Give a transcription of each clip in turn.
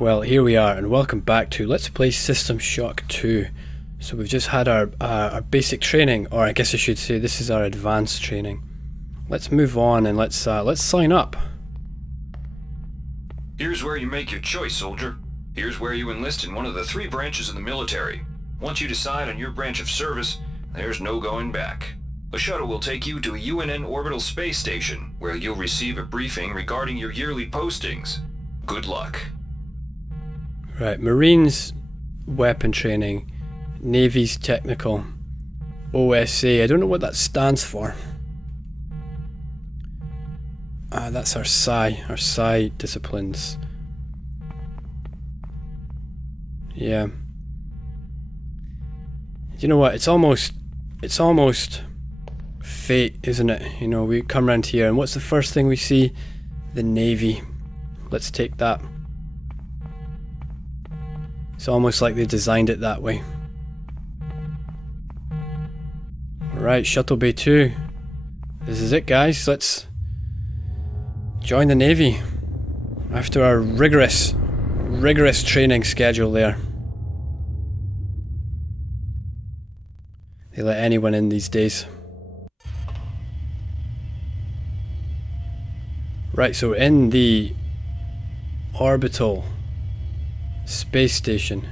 Well, here we are, and welcome back to Let's Play System Shock 2. So we've just had our basic training, or I guess I should say this is our advanced training. Let's move on and let's sign up. Here's where you make your choice, soldier. Here's where you enlist in one of the 3 branches of the military. Once you decide on your branch of service, there's no going back. The shuttle will take you to a UNN orbital space station, where you'll receive a briefing regarding your yearly postings. Good luck. Right, Marines weapon training, Navy's technical, OSA. I don't know what that stands for. That's our Psi disciplines. Yeah. You know what? It's almost fate, isn't it? You know, we come around here, and what's the first thing we see? The Navy. Let's take that. It's almost like they designed it that way. Alright, Shuttle Bay 2. This is it, guys. Let's join the Navy after our rigorous training schedule there. They let anyone in these days. Right, so in the orbital space station,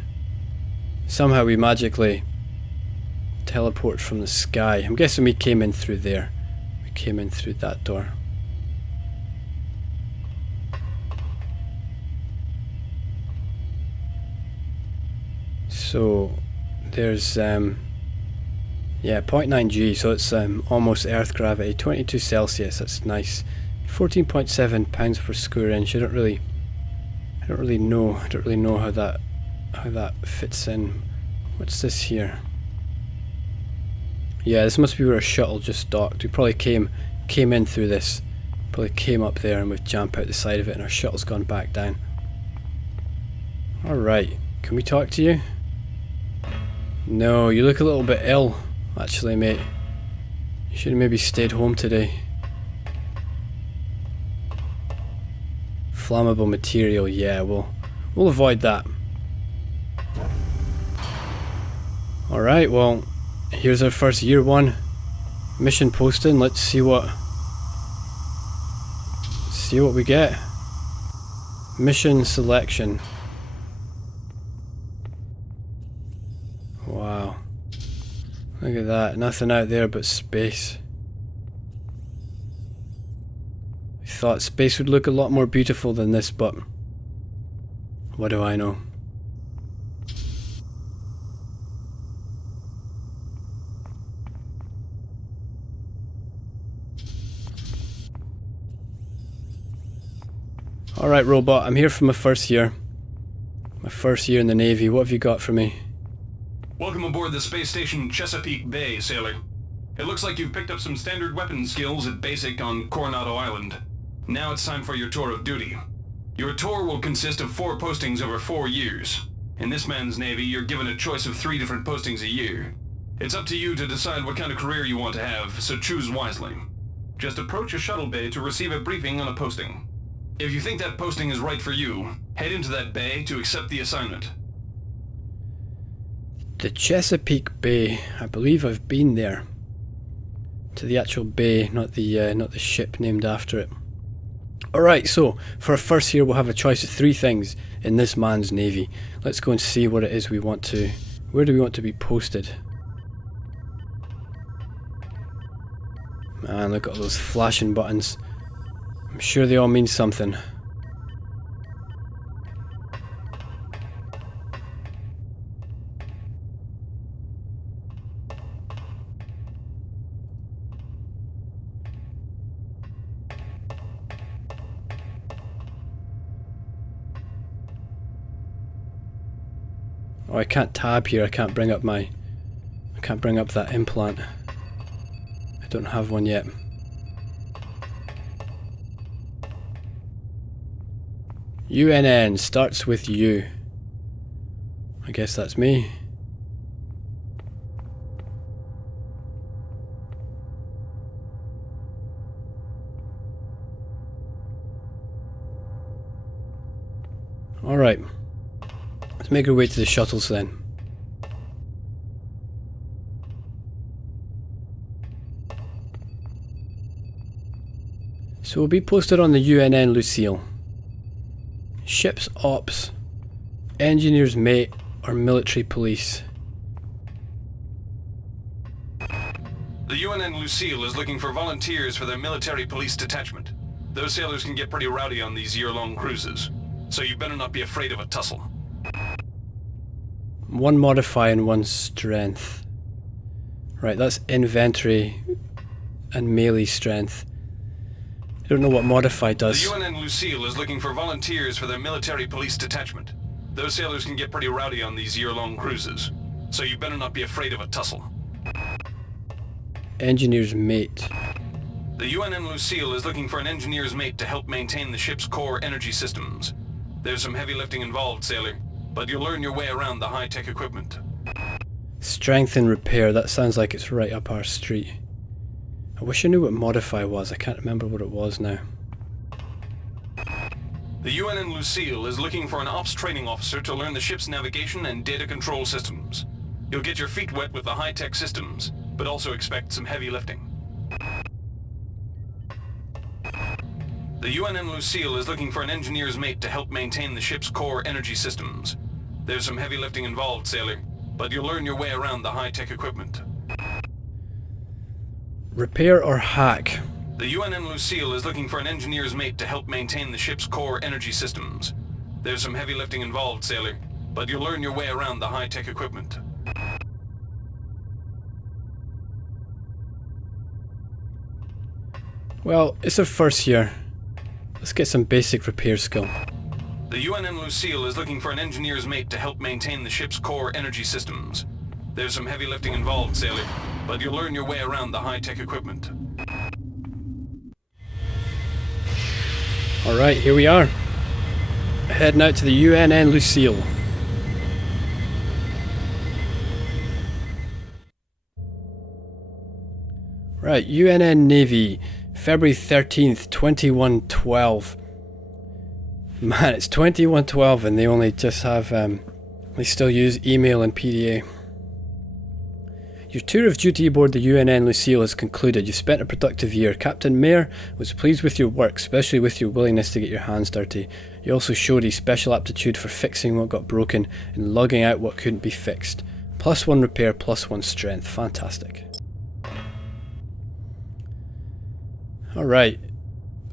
somehow we magically teleport from the sky. I'm guessing we came in through there. We came in through that door. So there's yeah, 0.9 G, so it's almost Earth gravity, 22 Celsius. That's nice. 14.7 pounds per square inch. I don't really know how that fits in. What's this here? Yeah, this must be where a shuttle just docked. We probably came in through this. Probably came up there and we've jumped out the side of it, and our shuttle's gone back down. Alright, can we talk to you? No, you look a little bit ill, actually, mate. You should have maybe stayed home today. Flammable material, yeah, we'll avoid that. Alright, well, here's our first year 1 mission posting. Let's see what we get. Mission selection. Wow. Look at that, nothing out there but space. I thought space would look a lot more beautiful than this, but what do I know? Alright, robot, I'm here for my first year. My first year in the Navy. What have you got for me? Welcome aboard the space station Chesapeake Bay, sailor. It looks like you've picked up some standard weapon skills at basic on Coronado Island. Now it's time for your tour of duty. Your tour will consist of 4 postings over 4 years. In this man's Navy, you're given a choice of 3 different postings a year. It's up to you to decide what kind of career you want to have, so choose wisely. Just approach a shuttle bay to receive a briefing on a posting. If you think that posting is right for you, head into that bay to accept the assignment. The Chesapeake Bay. I believe I've been there. To the actual bay, not the ship named after it. Alright, so for our first year we'll have a choice of 3 things in this man's Navy. Let's go and see what it is we want to... Where do we want to be posted? Man, look at all those flashing buttons. I'm sure they all mean something. Oh, I can't tab here. I can't bring up that implant. I don't have one yet. UNN starts with U. I guess that's me. Alright. Let's make our way to the shuttles then. So we'll be posted on the UNN Lucille. Ship's ops, engineer's mate, or military police. The UNN Lucille is looking for volunteers for their military police detachment. Those sailors can get pretty rowdy on these year-long cruises, so you better not be afraid of a tussle. 1 modify and 1 strength. Right, that's inventory and melee strength. I don't know what modify does. The UNN Lucille is looking for volunteers for their military police detachment. Those sailors can get pretty rowdy on these year-long cruises, so you better not be afraid of a tussle. Engineer's mate. The UNN Lucille is looking for an engineer's mate to help maintain the ship's core energy systems. There's some heavy lifting involved, sailor, but you'll learn your way around the high-tech equipment. Strength and repair, that sounds like it's right up our street. I wish I knew what modify was, I can't remember what it was now. The UNN Lucille is looking for an ops training officer to learn the ship's navigation and data control systems. You'll get your feet wet with the high-tech systems, but also expect some heavy lifting. The UNN Lucille is looking for an engineer's mate to help maintain the ship's core energy systems. There's some heavy lifting involved, sailor, but you'll learn your way around the high-tech equipment. Repair or hack? The UNN Lucille is looking for an engineer's mate to help maintain the ship's core energy systems. There's some heavy lifting involved, sailor, but you'll learn your way around the high-tech equipment. Well, it's our first year. Let's get some basic repair skill. The UNN Lucille is looking for an engineer's mate to help maintain the ship's core energy systems. There's some heavy lifting involved, sailor, but you'll learn your way around the high-tech equipment. Alright, here we are. Heading out to the UNN Lucille. Right, UNN Navy, February 13th, 2112. Man, it's 2112 and they only just have, they still use email and PDA. Your tour of duty aboard the UNN Lucille has concluded. You spent a productive year. Captain Mayer was pleased with your work, especially with your willingness to get your hands dirty. You also showed a special aptitude for fixing what got broken and lugging out what couldn't be fixed. +1 repair, +1 strength. Fantastic. Alright.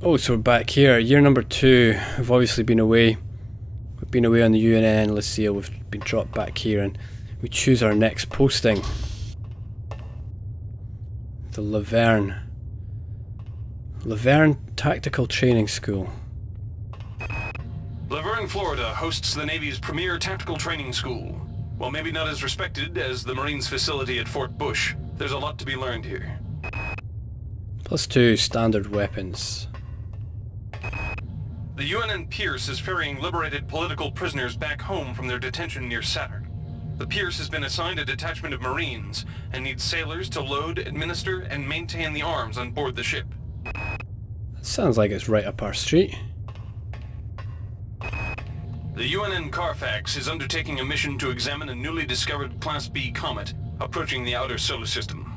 Oh, so we're back here. Year number 2. We've obviously been away. We've been away on the UNN Lucille. We've been dropped back here and we choose our next posting. The Laverne Tactical Training School. Laverne, Florida hosts the Navy's premier tactical training school. While maybe not as respected as the Marines facility at Fort Bush, there's a lot to be learned here. +2 standard weapons. The UNN Pierce is ferrying liberated political prisoners back home from their detention near Saturn. The Pierce has been assigned a detachment of Marines and needs sailors to load, administer, and maintain the arms on board the ship. That sounds like it's right up our street. The UNN Carfax is undertaking a mission to examine a newly discovered Class B comet approaching the outer solar system.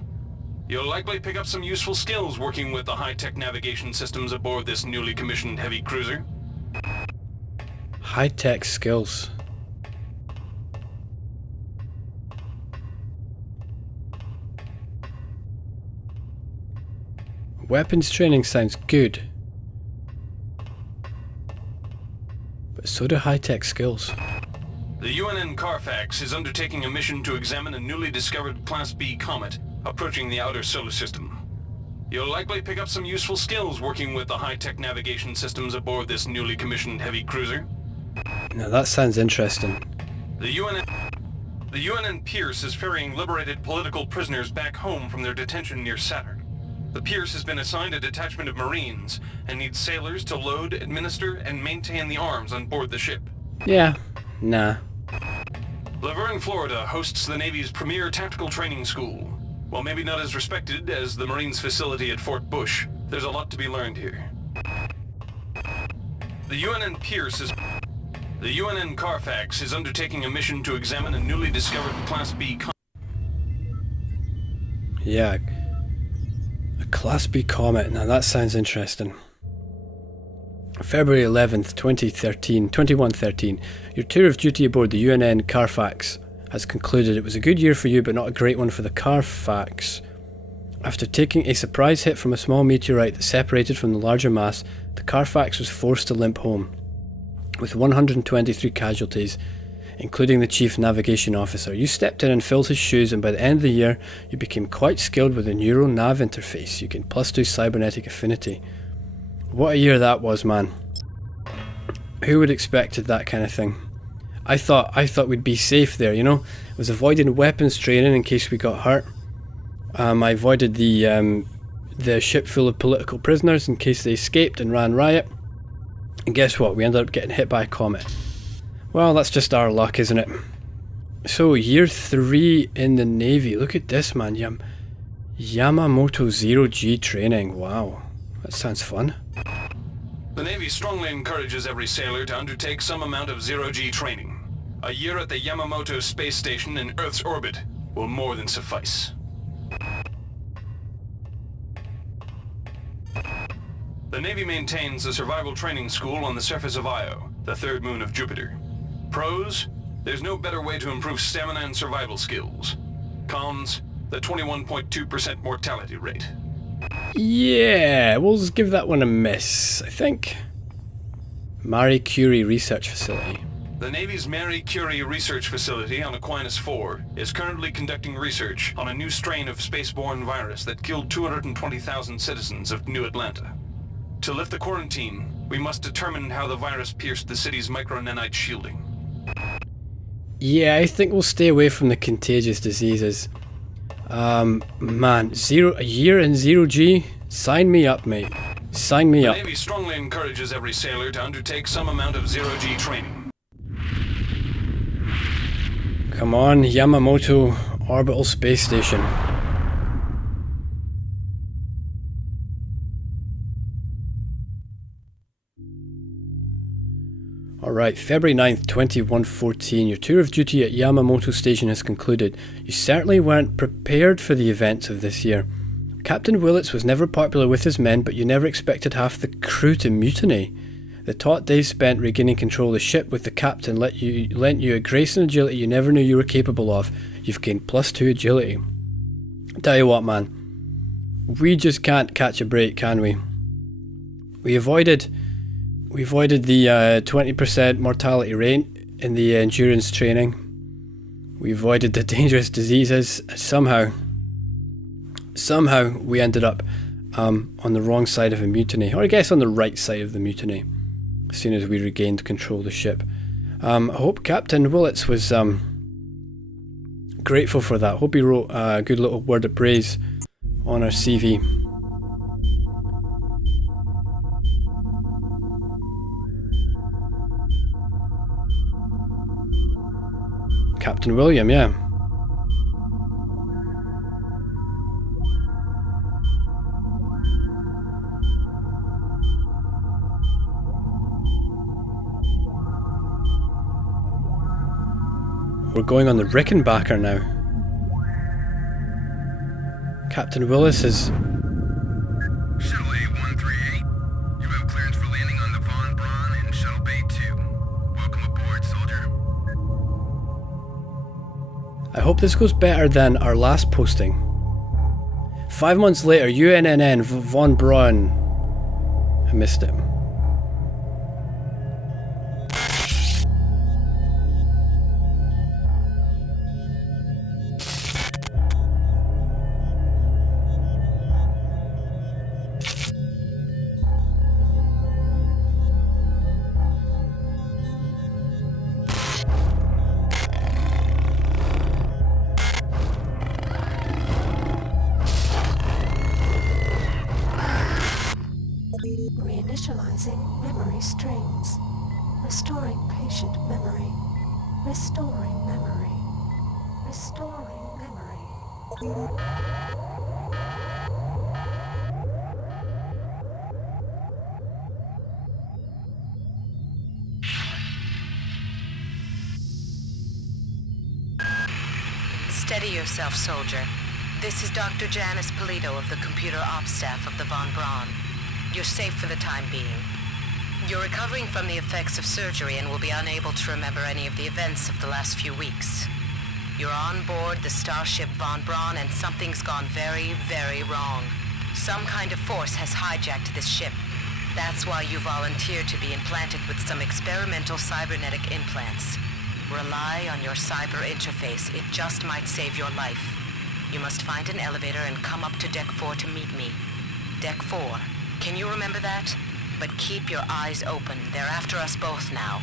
You'll likely pick up some useful skills working with the high-tech navigation systems aboard this newly commissioned heavy cruiser. High-tech skills. Weapons training sounds good. But so do high-tech skills. The UNN Carfax is undertaking a mission to examine a newly discovered Class B comet approaching the outer solar system. You'll likely pick up some useful skills working with the high-tech navigation systems aboard this newly commissioned heavy cruiser. Now that sounds interesting. The UNN Pierce is ferrying liberated political prisoners back home from their detention near Saturn. The Pierce has been assigned a detachment of Marines and needs sailors to load, administer, and maintain the arms on board the ship. Yeah, nah. Laverne, Florida hosts the Navy's premier tactical training school. While maybe not as respected as the Marines facility at Fort Bush, there's a lot to be learned here. The UNN Pierce is The UNN Carfax is undertaking a mission to examine a newly discovered Class B Yeah, a Class B comet. Now that sounds interesting. February 11th, 2113. Your tour of duty aboard the UNN Carfax has concluded. It was a good year for you, but not a great one for the Carfax. After taking a surprise hit from a small meteorite that separated from the larger mass, the Carfax was forced to limp home, with 123 casualties, including the chief navigation officer. You stepped in and filled his shoes, and by the end of the year, you became quite skilled with the neural-nav interface. You gained +2 cybernetic affinity. What a year that was, man. Who would have expected that kind of thing? I thought we'd be safe there, you know? I was avoiding weapons training in case we got hurt. I avoided the ship full of political prisoners in case they escaped and ran riot. And guess what? We ended up getting hit by a comet. Well, that's just our luck, isn't it? So, year 3 in the Navy. Look at this, man. Yamamoto 0G training. Wow. That sounds fun. The Navy strongly encourages every sailor to undertake some amount of zero-G training. A year at the Yamamoto space station in Earth's orbit will more than suffice. The Navy maintains a survival training school on the surface of Io, the third moon of Jupiter. Pros: there's no better way to improve stamina and survival skills. Cons: the 21.2% mortality rate. Yeah, we'll just give that one a miss, I think. Marie Curie Research Facility. The Navy's Marie Curie Research Facility on Aquinas 4 is currently conducting research on a new strain of spaceborne virus that killed 220,000 citizens of New Atlanta. To lift the quarantine, we must determine how the virus pierced the city's micronanite shielding. Yeah, I think we'll stay away from the contagious diseases. Man, a year in 0G? Sign me up, mate. Sign me up. The Navy strongly encourages every sailor to undertake some amount of zero-G training. Come on, Yamamoto Orbital Space Station. Alright, February 9th, 2114. Your tour of duty at Yamamoto Station has concluded. You certainly weren't prepared for the events of this year. Captain Willits was never popular with his men, but you never expected half the crew to mutiny. The taut days spent regaining control of the ship with the captain lent you a grace and agility you never knew you were capable of. You've gained +2 agility. Tell you what, man. We just can't catch a break, can we? We avoided the 20% mortality rate in the endurance training. We avoided the dangerous diseases. Somehow we ended up on the wrong side of a mutiny, or I guess on the right side of the mutiny, as soon as we regained control of the ship. I hope Captain Willits was grateful for that. Hope he wrote a good little word of praise on our CV. Captain William, yeah. We're going on the Rickenbacker now. Captain Willis is... Shuttle A138. You have clearance for landing on the Von Braun in Shuttle Bay 2. Welcome aboard, soldier. I hope this goes better than our last posting. 5 months later, UNNN Von Braun. I missed it. Reinitializing memory strings. Restoring patient memory. Restoring memory. Restoring memory. Steady yourself, soldier. This is Dr. Janice Polito of the computer ops staff of the Von Braun. You're safe for the time being. You're recovering from the effects of surgery and will be unable to remember any of the events of the last few weeks. You're on board the starship Von Braun and something's gone very, very wrong. Some kind of force has hijacked this ship. That's why you volunteered to be implanted with some experimental cybernetic implants. Rely on your cyber interface. It just might save your life. You must find an elevator and come up to Deck 4 to meet me. Deck 4. Can you remember that? But keep your eyes open. They're after us both now.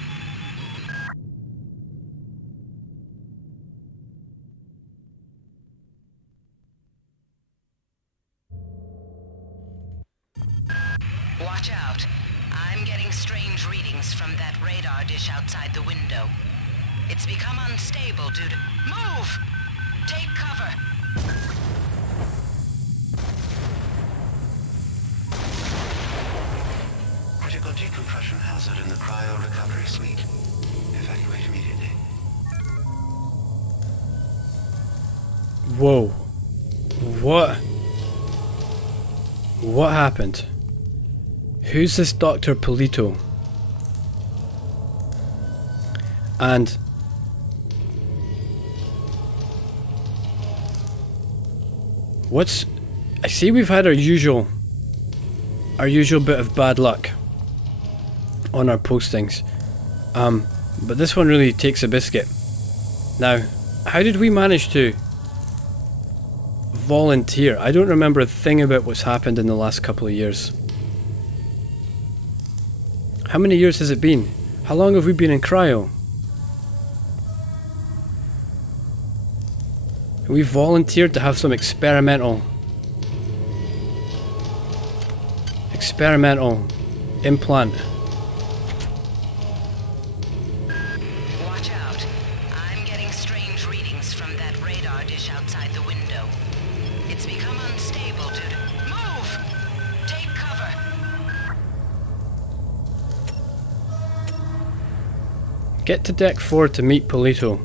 Watch out. I'm getting strange readings from that radar dish outside the window. It's become unstable due to... Move! Take cover! Critical decompression hazard in the cryo recovery suite. Evacuate immediately. Whoa. What? What happened? Who's this Dr. Polito? And... what's... I see we've had our usual bit of bad luck on our postings. But this one really takes a biscuit. Now, how did we manage to volunteer? I don't remember a thing about what's happened in the last couple of years. How many years has it been? How long have we been in cryo? We volunteered to have some experimental implant. Watch out. I'm getting strange readings from that radar dish outside the window. It's become unstable due to... Move! Take cover! Get to Deck 4 to meet Polito.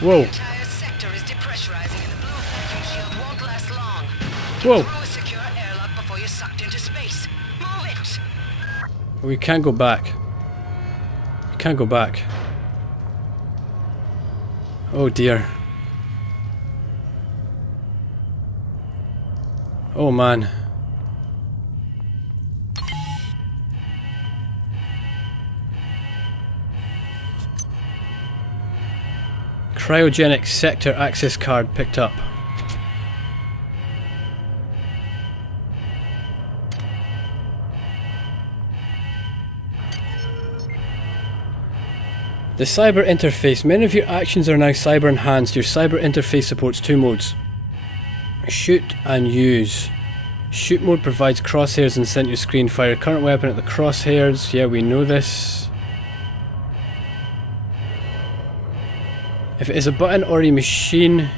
Whoa. The entire sector is depressurizing and the blue vacuum shield won't last long. Whoa. Get through a secure airlock before you're sucked into space. Move it! We can't go back. We can't go back. Oh dear. Oh man. Cryogenic sector access card picked up. The cyber interface. Many of your actions are now cyber enhanced. Your cyber interface supports two modes. Shoot and use. Shoot mode provides crosshairs and center screen. Fire current weapon at the crosshairs. Yeah, we know this. If it is a button or a machine,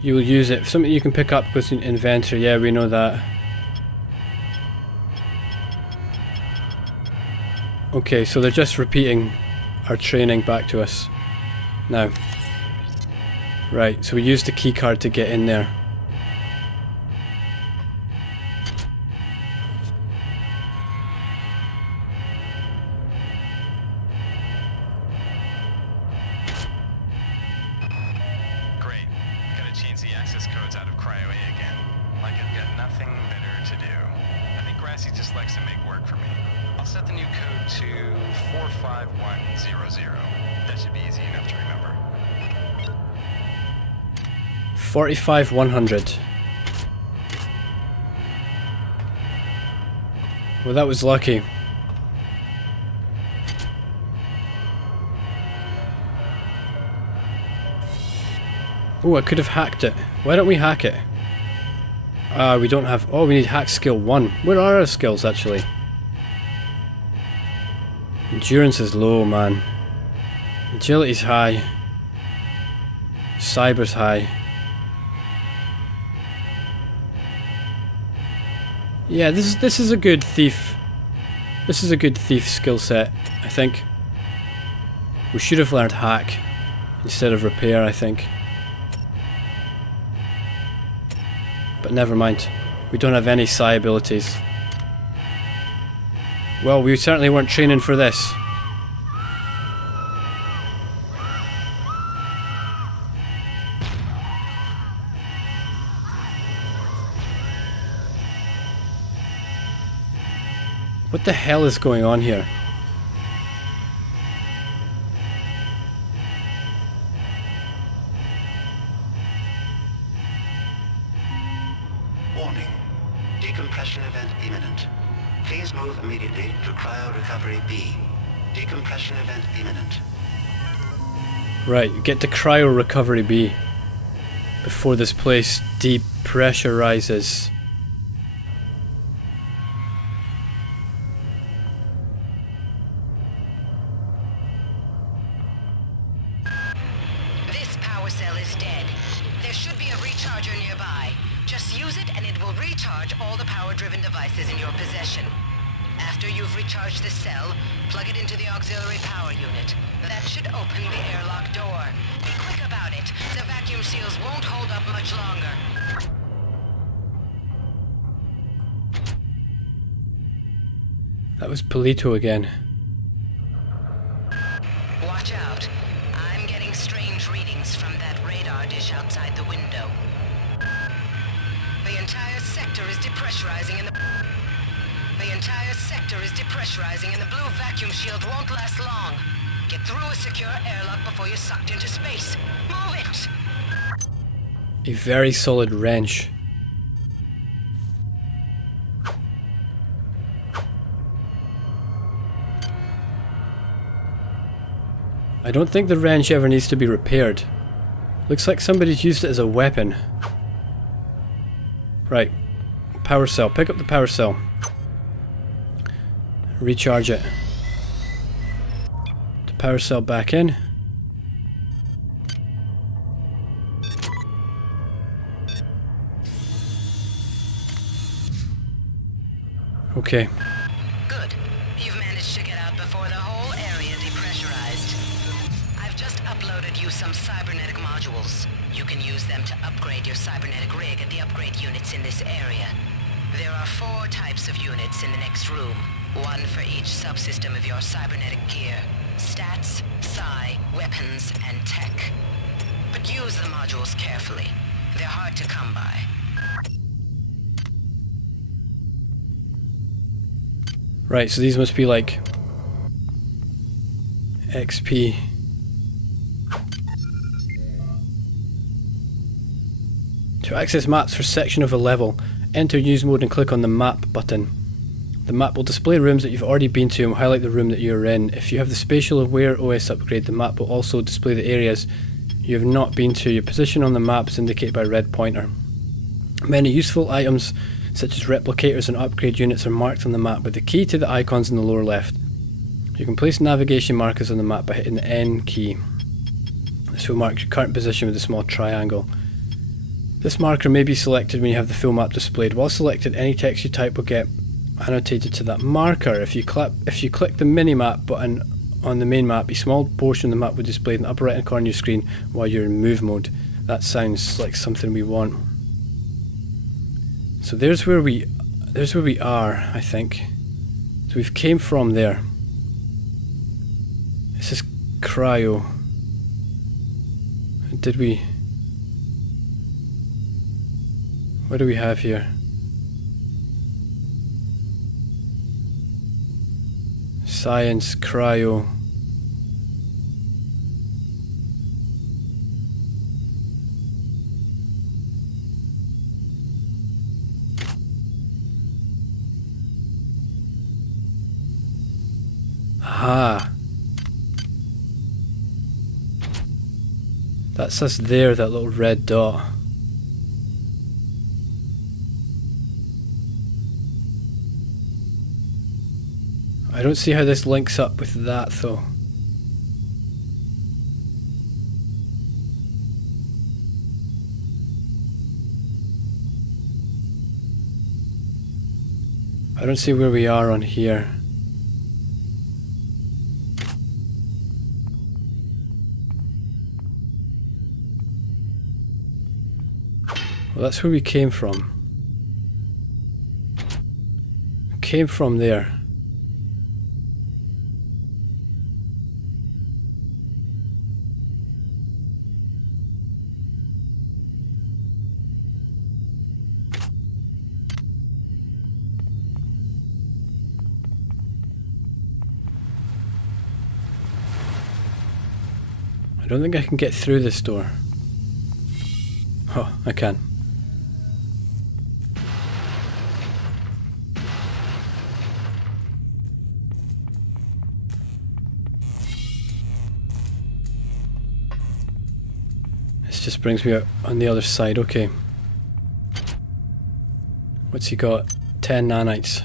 you will use it. Something you can pick up with an inventory. Yeah, we know that. Okay, so they're just repeating our training back to us now. Right, so we used the key card to get in there. Great. Gotta change the access codes out of Cryo A again. Like I've got nothing better to do. I think Grassy just likes to make work for me. I'll set the new code to 45100. That should be easy enough to remember. 45100. Well, that was lucky. Oh, I could have hacked it. Why don't we hack it? We don't have... Oh, we need hack skill 1. Where are our skills, actually? Endurance is low, man. Agility's high. Cyber's high. Yeah, this is a good thief. This is a good thief skill set, I think. We should have learned hack instead of repair, I think. But never mind. We don't have any psi abilities. Well, we certainly weren't training for this. What the hell is going on here? Warning. Decompression event imminent. Please move immediately to cryo recovery B. Decompression event imminent. Right, get to cryo recovery B before this place depressurizes. This power cell is dead. There should be a recharger nearby. Just use it and it will recharge all the power-driven devices in your possession. After you've recharged the cell, plug it into the auxiliary power unit. That should open the airlock door. Be quick about it. The vacuum seals won't hold up much longer. That was Polito again. Watch out. I'm getting strange readings from that radar dish outside the window. The entire sector is depressurizing and the entire sector is depressurizing and the blue vacuum shield won't last long. Get through a secure airlock before you're sucked into space. Move it! A very solid wrench. I don't think the wrench ever needs to be repaired. Looks like somebody's used it as a weapon. Right. Power cell. Pick up the power cell. Recharge it. The power cell back in. Okay. Good. You've managed to get out before the whole area depressurized. I've just uploaded you some cybernetic modules. You can use them to upgrade your cybernetic rig at the upgrade units in this area. There are 4 types of units in the next room. 1 for each subsystem of your cybernetic gear. Stats, psi, weapons, and tech. But use the modules carefully. They're hard to come by. Right, so these must be like XP. To access maps for section of a level, enter use mode and click on the map button. The map will display rooms that you've already been to and will highlight the room that you're in. If you have the spatial aware OS upgrade, the map will also display the areas you have not been to. Your position on the map is indicated by a red pointer. Many useful items such as replicators and upgrade units are marked on the map with the key to the icons in the lower left. You can place navigation markers on the map by hitting the N key. This will mark your current position with a small triangle. This marker may be selected when you have the full map displayed. While selected, any text you type will get annotated to that marker. If you click the minimap button on the main map, a small portion of the map will be displayed in the upper right hand corner of your screen while you're in move mode. That sounds like something we want. So there's where we are, I think. So we've came from there. This is cryo. Did we? What do we have here? Science, cryo. Aha. That's us there, that little red dot. I don't see how this links up with that though. I don't see where we are on here. Well, that's where we came from. We came from there. I don't think I can get through this door. Oh, I can. This just brings me out on the other side, okay. What's he got? 10 nanites.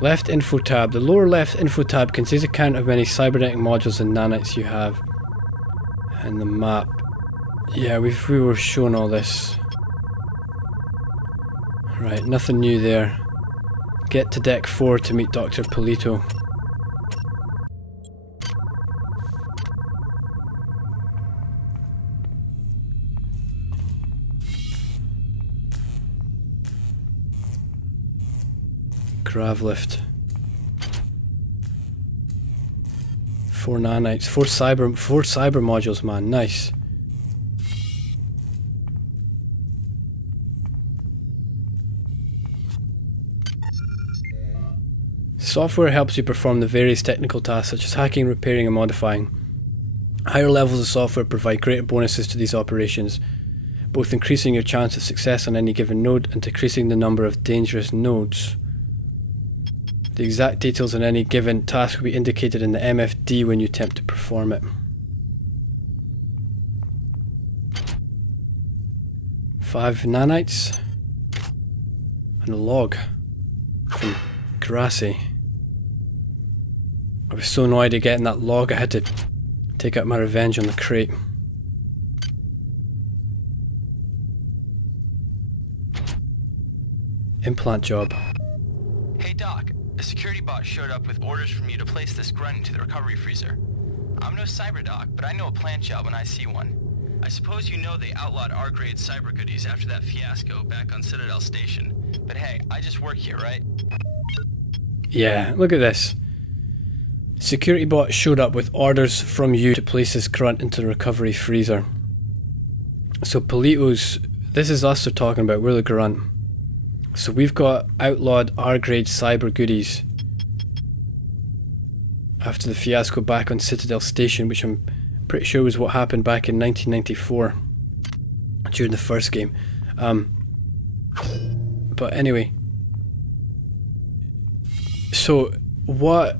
Left info tab. The lower left info tab contains a count of many cybernetic modules and nanites you have. And the map. Yeah, we were shown all this. Right, nothing new there. Get to deck 4 to meet Dr. Polito. Grav lift. 4 nanites, 4 cyber modules, man, nice. Software helps you perform the various technical tasks such as hacking, repairing and modifying. Higher levels of software provide greater bonuses to these operations, both increasing your chance of success on any given node and decreasing the number of dangerous nodes. The exact details on any given task will be indicated in the MFD when you attempt to perform it. 5 nanites and a log from Grassy. I was so annoyed at getting that log I had to take out my revenge on the crate. Implant job. Hey Doc, a security bot showed up with orders from you to place this grunt into the recovery freezer. I'm no cyber doc, but I know a plant job when I see one. I suppose you know they outlawed R-grade cyber goodies after that fiasco back on Citadel Station. But hey, I just work here, right? Yeah, look at this. Security bot showed up with orders from you to place this grunt into the recovery freezer. So Polito's, this is us they're talking about, we're the grunt. So we've got outlawed R-grade cyber goodies after the fiasco back on Citadel Station, which I'm pretty sure was what happened back in 1994 during the first game. But anyway, so what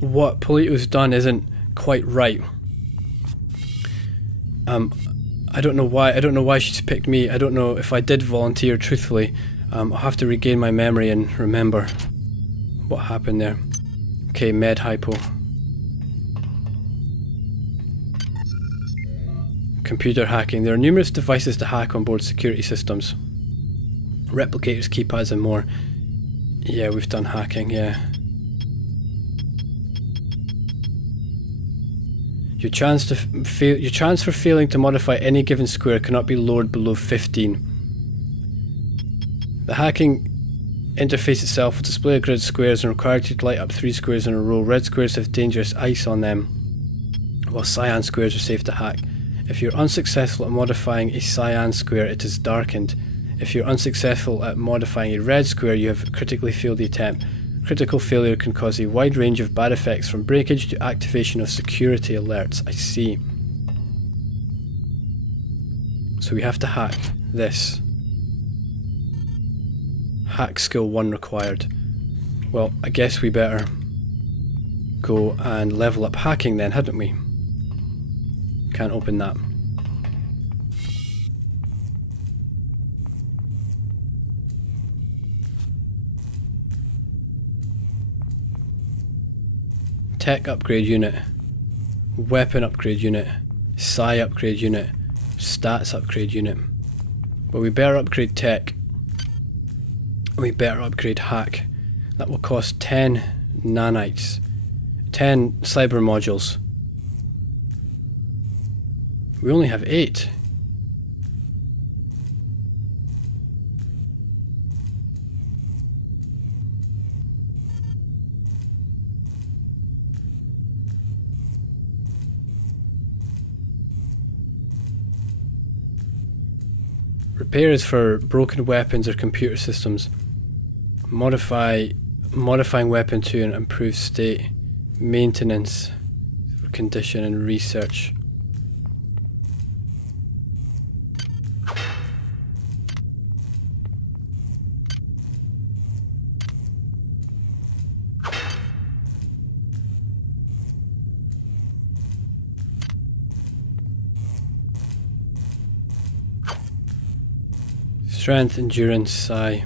Polito's done isn't quite right. I don't know why she's picked me. I don't know if I did volunteer truthfully. I'll have to regain my memory and remember what happened there. Okay, med hypo. Computer hacking. There are numerous devices to hack on board security systems. Replicators, keypads and more. Yeah, we've done hacking, yeah. Your chance for failing to modify any given square cannot be lowered below 15. The hacking interface itself will display a grid of squares and require you to light up 3 squares in a row. Red squares have dangerous ice on them, while cyan squares are safe to hack. If you're unsuccessful at modifying a cyan square, it is darkened. If you're unsuccessful at modifying a red square, you have critically failed the attempt. Critical failure can cause a wide range of bad effects, from breakage to activation of security alerts. I see. So we have to hack this. Hack skill 1 required. Well, I guess we better go and level up hacking then, hadn't we? Can't open that. tech upgrade unit, weapon upgrade unit, psi upgrade unit, stats upgrade unit. But we better upgrade tech. We better upgrade hack. That will cost 10 nanites. 10 cyber modules. We only have 8. Repairs for broken weapons or computer systems. Modifying weapon to an improved state. Maintenance for condition and research. Strength, endurance, psi.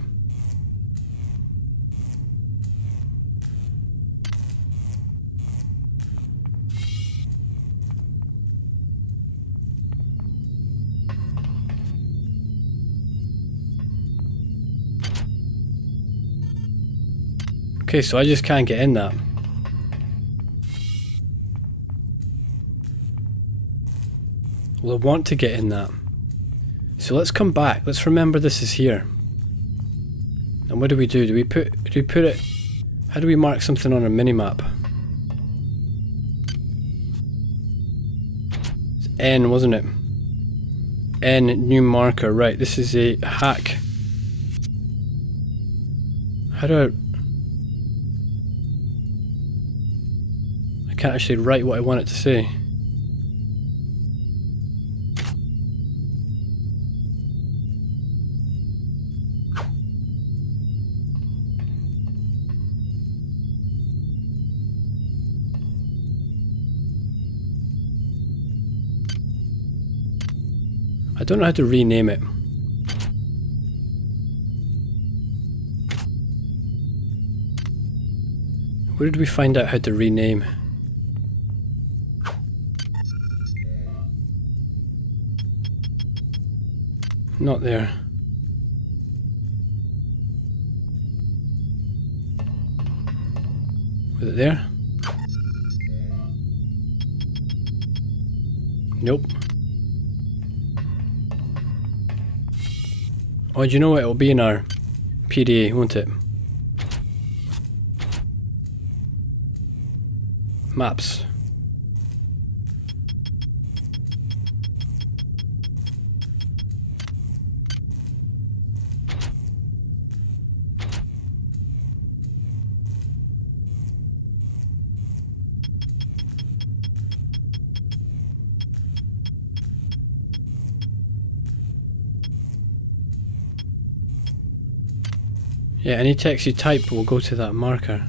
Okay, so I just can't get in that. Well, I want to get in that. So let's come back. Let's remember this is here. And what do? Do we put it... How do we mark something on our minimap? It's N, wasn't it? N, new marker. Right, this is a hack. How do I can't actually write what I want it to say. I don't know how to rename it. Where did we find out how to rename? Not there. Was it there? Nope. Oh, do you know what? It'll be in our PDA, won't it? Maps. Yeah, any text you type will go to that marker.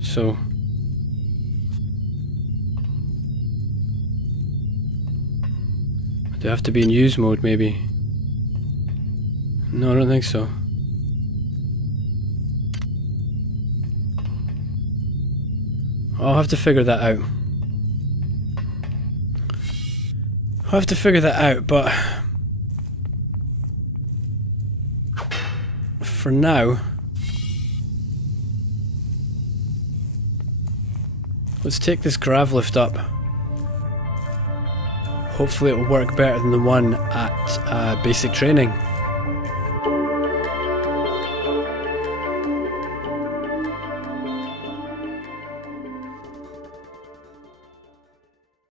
So... do I have to be in use mode, maybe? No, I don't think so. I'll have to figure that out. I'll have to figure that out, but... for now... let's take this grav lift up. Hopefully it will work better than the one at basic training.